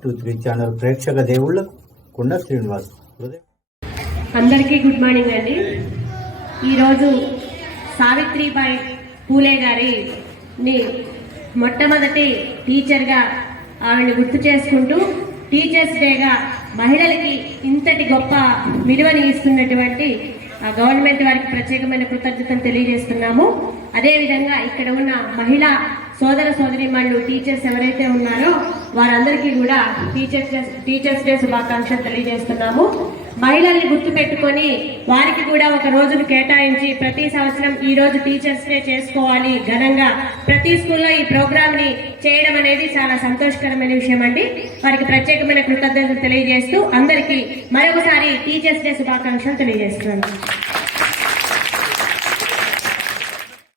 Three channel ప్రేక్షక దేవుళ్ళకు కుండ శ్రీనివాస్ అందరికీ గుడ్ మార్నింగ్ అండి. ఈరోజు సావిత్రిబాయి పూలే గారిని మొట్టమొదటి టీచర్గా ఆవిడని గుర్తు చేసుకుంటూ టీచర్స్ డేగా మహిళలకి ఇంతటి గొప్ప విలువని ఇస్తున్నటువంటి ఆ గవర్నమెంట్ వారికి ప్రత్యేకమైన కృతజ్ఞతలు తెలియజేస్తున్నాము. అదేవిధంగా ఇక్కడ ఉన్న మహిళా సోదర సోదరిమణులు టీచర్స్ ఎవరైతే ఉన్నారో వారందరికీ కూడా టీచర్స్ డే టీచర్స్ డే శుభాకాంక్షలు తెలియజేస్తున్నాము. మహిళల్ని గుర్తు పెట్టుకొని వారికి కూడా ఒక రోజును కేటాయించి ప్రతి సంవత్సరం ఈ రోజు టీచర్స్ డే చేసుకోవాలి ఘనంగా. ప్రతి స్కూల్లో ఈ ప్రోగ్రామ్ని చేయడం అనేది చాలా సంతోషకరమైన విషయం అండి. వారికి ప్రత్యేకమైన కృతజ్ఞతలు తెలియజేస్తూ అందరికీ మరొకసారి టీచర్స్ డే శుభాకాంక్షలు తెలియజేస్తున్నాను.